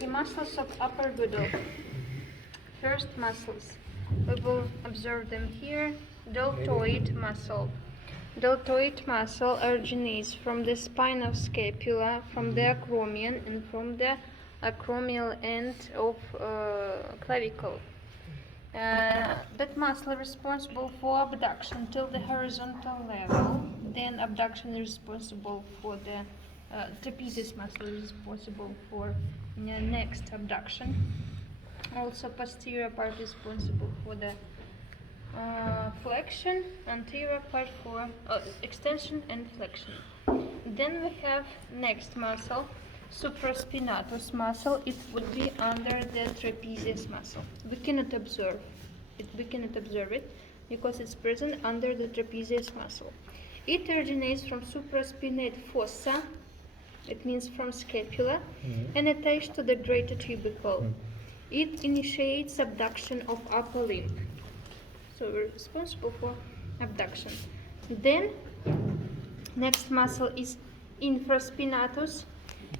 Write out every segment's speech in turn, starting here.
The muscles of upper girdle. First muscles. We will observe them here. Deltoid muscle. Deltoid muscle originates from the spine of scapula, from the acromion, and from the acromial end of clavicle. That muscle is responsible for abduction till the horizontal level. Then abduction is responsible for the trapezius muscle is responsible for next abduction. Also posterior part is responsible for the flexion, anterior part for extension and flexion. Then we have next muscle, supraspinatus muscle. It would be under the trapezius muscle. We cannot observe it because it's present under the trapezius muscle. It originates from supraspinate fossa. It means from scapula and attached to the greater tubercle. It initiates abduction of upper limb. So we're responsible for abduction. Then next muscle is infraspinatus.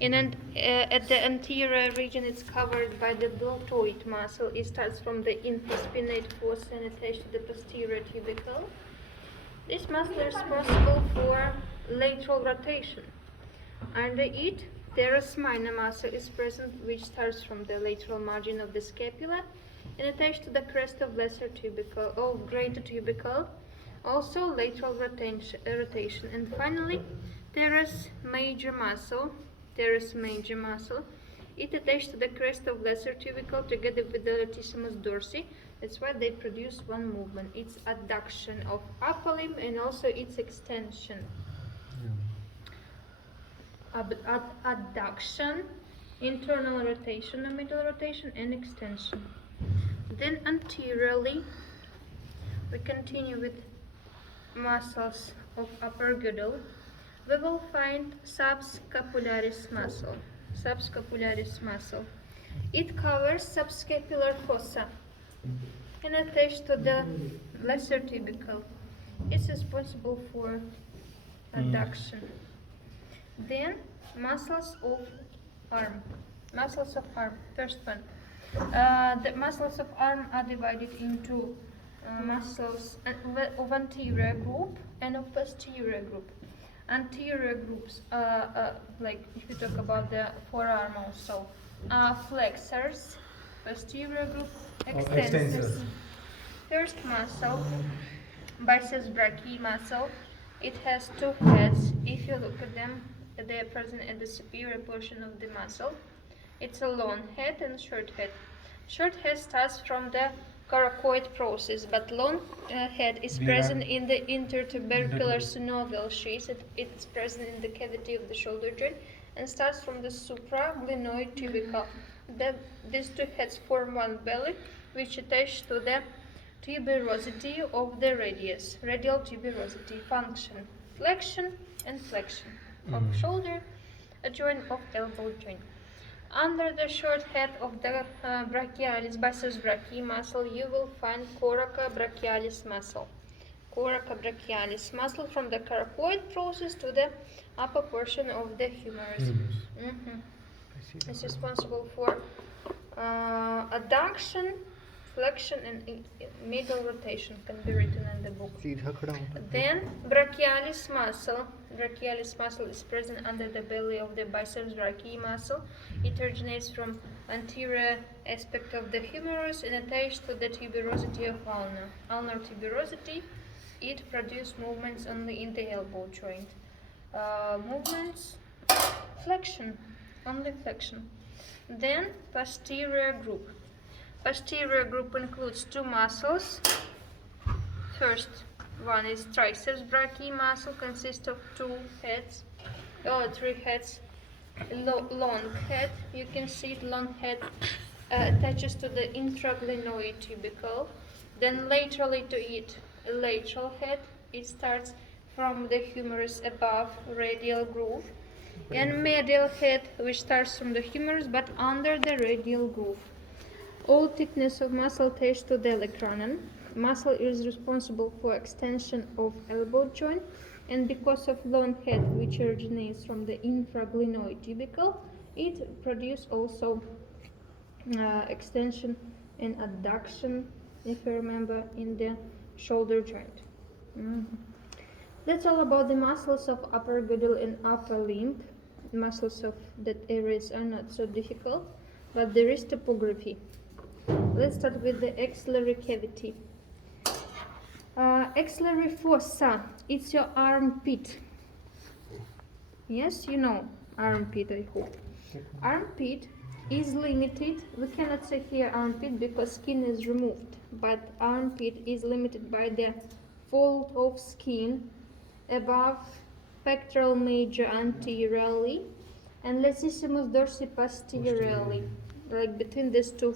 At the anterior region, it's covered by the deltoid muscle. It starts from the infraspinate fossa and attached to the posterior tubercle. This muscle is responsible for lateral rotation. Under it, teres minor muscle is present, which starts from the lateral margin of the scapula and attached to the crest of lesser tubercle or greater tubercle. Also lateral rotation. And finally, teres major muscle. It attached to the crest of lesser tubercle together with the latissimus dorsi. That's why they produce one movement. It's adduction of upper limb and also its extension. Adduction, internal rotation, middle rotation, and extension. Then anteriorly, we continue with muscles of upper girdle. We will find subscapularis muscle. It covers subscapular fossa and attached to the lesser tubercle. It's responsible for adduction. Then muscles of arm. First one. The muscles of arm are divided into muscles of anterior group and of posterior group. Anterior groups, like if you talk about the forearm also, flexors. Posterior group, extensors. First muscle, biceps brachii muscle. It has two heads. If you look at them, they are present at the superior portion of the muscle. It's a long head and short head. Short head starts from the coracoid process, but long head is present in the intertubercular synovial sheath. It's present in the cavity of the shoulder joint and starts from the supraglenoid tubercle. These two heads form one belly, which attached to the tuberosity of the radius, radial tuberosity. Function, flexion and flexion of shoulder, a joint of elbow joint. Under the short head of the brachialis, biceps brachii muscle, you will find coraca brachialis muscle. Coraca brachialis muscle from the coracoid process to the upper portion of the humerus. It's responsible for adduction, flexion, and middle rotation. Can be written in the book. Then brachialis muscle. Brachialis muscle is present under the belly of the biceps brachii muscle. It originates from anterior aspect of the humerus and attached to the tuberosity of ulnar. Ulnar tuberosity. It produces movements only in the elbow joint. Movements, flexion, only flexion. Then posterior group. Posterior group includes two muscles. First one is triceps brachii muscle, consists of three heads. Long head, you can see it, long head attaches to the intraglenoid tubercle. Then laterally to it, a lateral head. It starts from the humerus above radial groove. And medial head, which starts from the humerus but under the radial groove. All thickness of muscle attached to the olecranon. Muscle is responsible for extension of elbow joint, and because of long head, which originates from the infraglenoid tubercle, it produces also extension and adduction, if you remember, in the shoulder joint. That's all about the muscles of upper girdle and upper limb. Muscles of that areas are not so difficult, but there is topography. Let's start with the axillary cavity. Axillary fossa, it's your armpit. Yes, you know armpit, I hope. Armpit is limited. We cannot say here armpit because skin is removed, but armpit is limited by the fold of skin above pectoral major anteriorly and latissimus dorsi posteriorly. Like between these two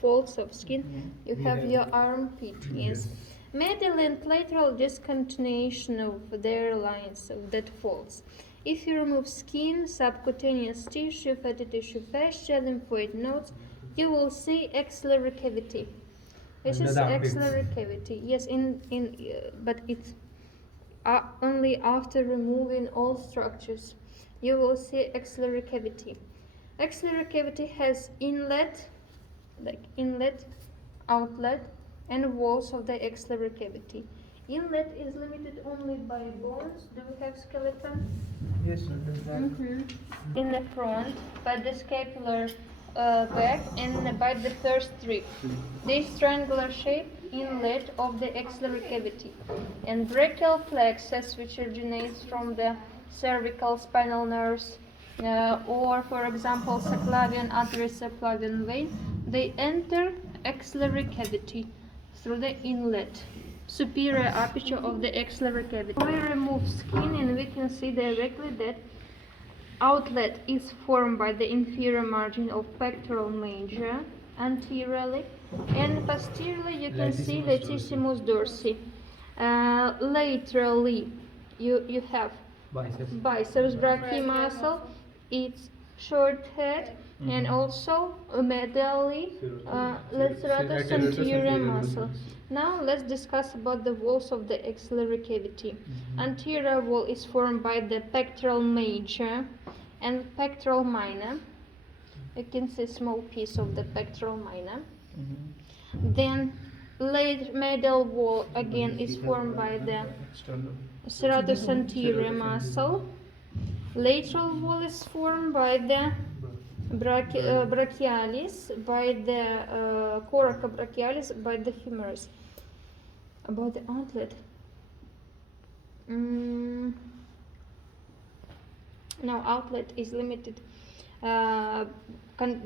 folds of skin, you have your armpit. Yes. Medial and lateral discontinuation of their lines of that folds. If you remove skin, subcutaneous tissue, fatty tissue, fascia, lymphoid nodes, you will see axillary cavity. This is axillary cavity. Yes, but it's only after removing all structures. You will see axillary cavity. Axillary cavity has inlet, like inlet, outlet, and walls of the axillary cavity. Inlet is limited only by bones. Do we have skeleton? Yes, exactly. In the front, by the scapular back, and by the first rib. This triangular shape inlet of the axillary cavity, and brachial plexus, which originates from the cervical spinal nerves, or for example subclavian artery, subclavian vein, they enter axillary cavity through the inlet, superior aperture of the axillary cavity. We remove skin and we can see directly that outlet is formed by the inferior margin of pectoral major anteriorly, and posteriorly you can see latissimus dorsi. Laterally you have biceps brachii muscle, its short head, and also medially laceratus anterior muscle. Now let's discuss about the walls of the axillary cavity. Anterior wall is formed by the pectoral major and pectoral minor. You can see a small piece of the pectoral minor. Then medial wall again is formed by the serratus anterior muscle. Lateral wall is formed by the brachialis, by the coraca brachialis, by the humerus. About the outlet. Now outlet is limited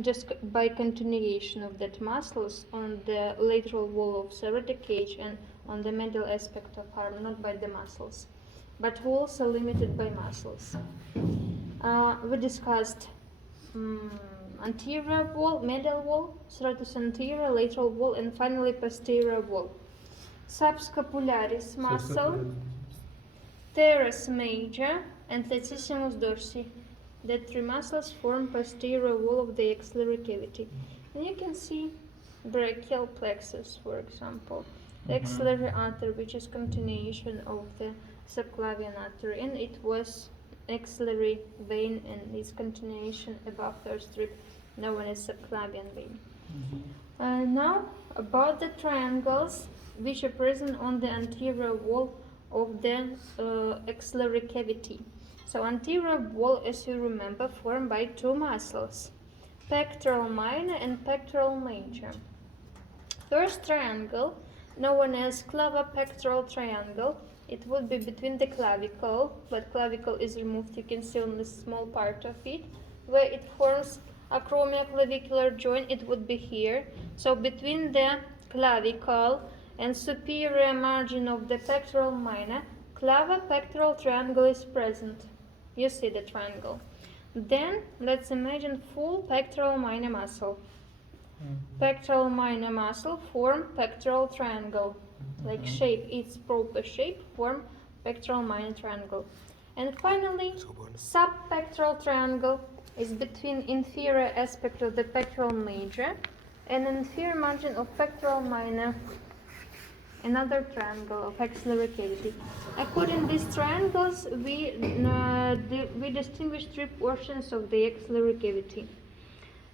just by continuation of that muscles on the lateral wall of serratic cage and on the medial aspect of arm, not by the muscles. But walls are limited by muscles. We discussed anterior wall, medial wall, serratus anterior, lateral wall, and finally posterior wall. Subscapularis muscle, teres major, and latissimus dorsi. The three muscles form posterior wall of the axillary cavity. And you can see brachial plexus, for example, axillary artery, which is continuation of the subclavian artery, and it was axillary vein and its continuation above first rib, known as subclavian vein. Now about the triangles which are present on the anterior wall of the axillary cavity. So anterior wall, as you remember, formed by two muscles, pectoral minor and pectoral major. First triangle, known as clavipectoral triangle, it would be between the clavicle, but clavicle is removed, you can see on the small part of it, where it forms acromioclavicular joint, it would be here. So between the clavicle and superior margin of the pectoral minor, clavipectoral triangle is present. You see the triangle. Then let's imagine full pectoral minor muscle. Pectoral minor muscle form pectoral triangle, like shape, its proper shape form pectoral minor triangle. And finally, subpectoral triangle is between inferior aspect of the pectoral major and inferior margin of pectoral minor, another triangle of axillary cavity. According to these triangles, we distinguish three portions of the axillary cavity.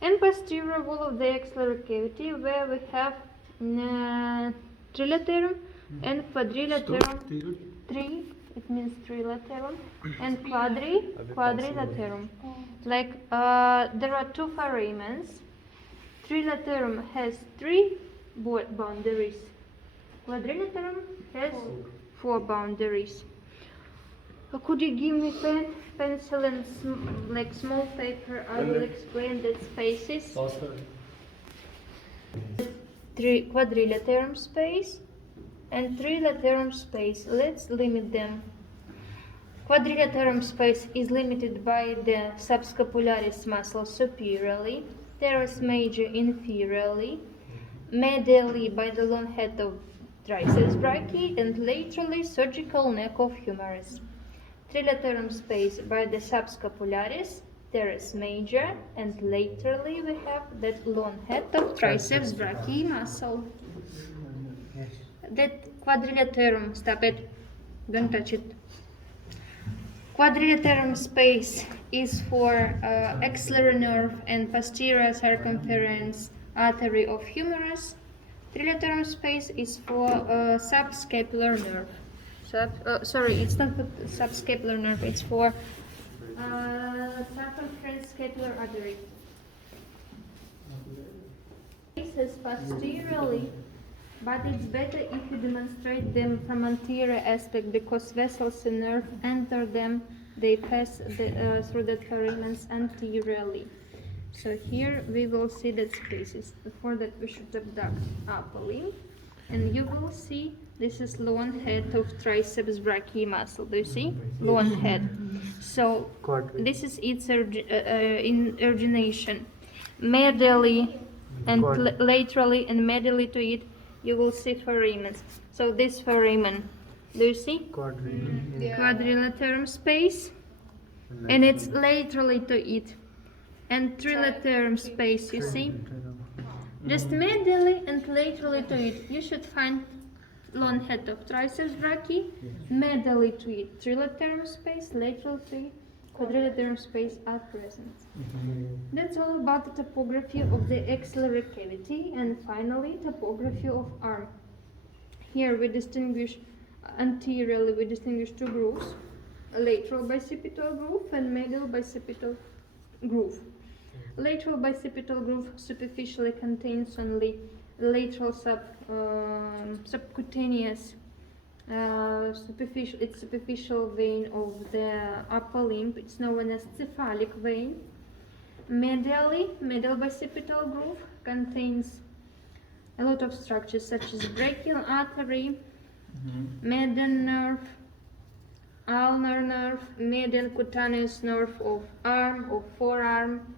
And posterior wall of the axillary cavity, where we have trilaterum and quadrilaterum. Three, it means trilaterum, and quadrilaterum. Like there are two foramens. Trilaterum has three boundaries. Quadrilaterum has four boundaries. Could you give me pen, pencil, and like small paper? I will explain the spaces. Quadrilaterum space and trilaterum space. Let's limit them. Quadrilaterum space is limited by the subscapularis muscle superiorly, teres major inferiorly, medially by the long head of triceps brachii, and laterally surgical neck of humerus. Trilaterum space by the subscapularis, teres major, and laterally we have that long head of triceps brachii muscle. That quadrilaterum, stop it, don't touch it. Quadrilaterum space is for axillary nerve and posterior circumference artery of humerus. Trilaterum space is for subscapular nerve. Sorry, it's not subscapular nerve, it's for circumference scapular artery. Spaces posteriorly, but it's better if you demonstrate them from anterior aspect, because vessels and nerve enter them, they pass through the foramens anteriorly. So here we will see that spaces. Before that we should abduct upper limb, and you will see this is long head of triceps brachii muscle. Do you see? Long head. So this is its origination. Medially and laterally and medially to it, you will see foramens. So this foramen, do you see? Quadrilaterum space, and it's laterally to it. And trilaterum space, you see? Just medially and laterally to it, you should find long head of triceps brachii, medially to it, trilaterum space, lateral to it, quadrilaterum space are present. That's all about the topography of the axillary cavity, and finally topography of arm. Here we distinguish, anteriorly we distinguish two grooves, a lateral bicipital groove and medial bicipital groove. Lateral bicipital groove superficially contains only lateral subcutaneous superficial vein of the upper limb. It's known as cephalic vein. Medially, medial bicipital groove contains a lot of structures such as brachial artery, median nerve, ulnar nerve, median cutaneous nerve of arm or forearm,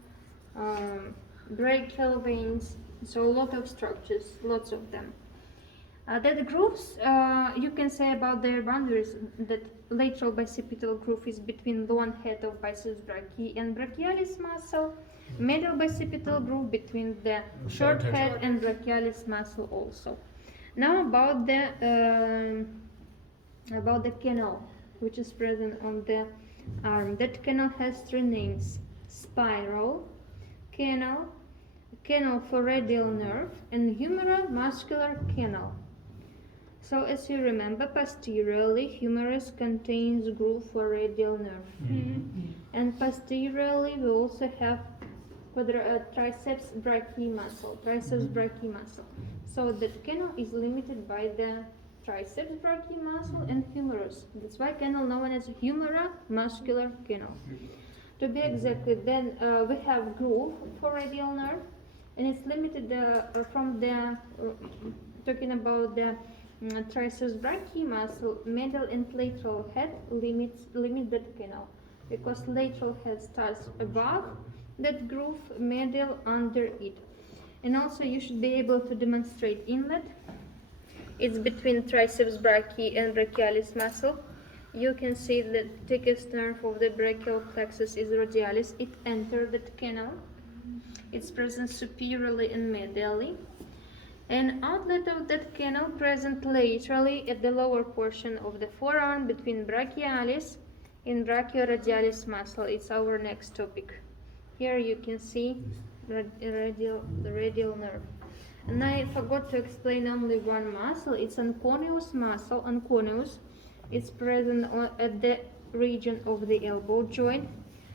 brachial veins. So a lot of structures, lots of them. That grooves, you can say about their boundaries that lateral bicipital groove is between long head of biceps brachii and brachialis muscle. Medial bicipital groove between the short head and brachialis muscle also. Now about the canal, which is present on the arm. That canal has three names: spiral canal, canal for radial nerve, and humeral muscular canal. So as you remember, posteriorly humerus contains groove for radial nerve, and posteriorly we also have triceps brachii muscle. So that canal is limited by the triceps brachii muscle and humerus. That's why canal known as humeral muscular canal. To be exactly, then we have groove for radial nerve, and it's limited from the talking about the triceps brachii muscle. Medial and lateral head limit that canal, because lateral head starts above that groove, medial under it. And also you should be able to demonstrate inlet. It's between triceps brachii and brachialis muscle. You can see the thickest nerve of the brachial plexus is radialis. It enters that canal. It's present superiorly and medially. An outlet of that canal present laterally at the lower portion of the forearm between brachialis and brachioradialis muscle. It's our next topic. Here you can see the radial nerve. And I forgot to explain only one muscle. It's anconeus muscle. Anconeus. It's present at the region of the elbow joint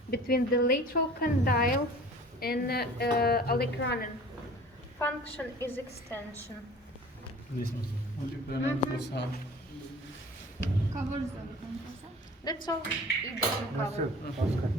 between the lateral condyle and olecranon. Function is extension. This muscle. How do you pronounce this half? Covers the control. That's all. It doesn't cover. Oscar.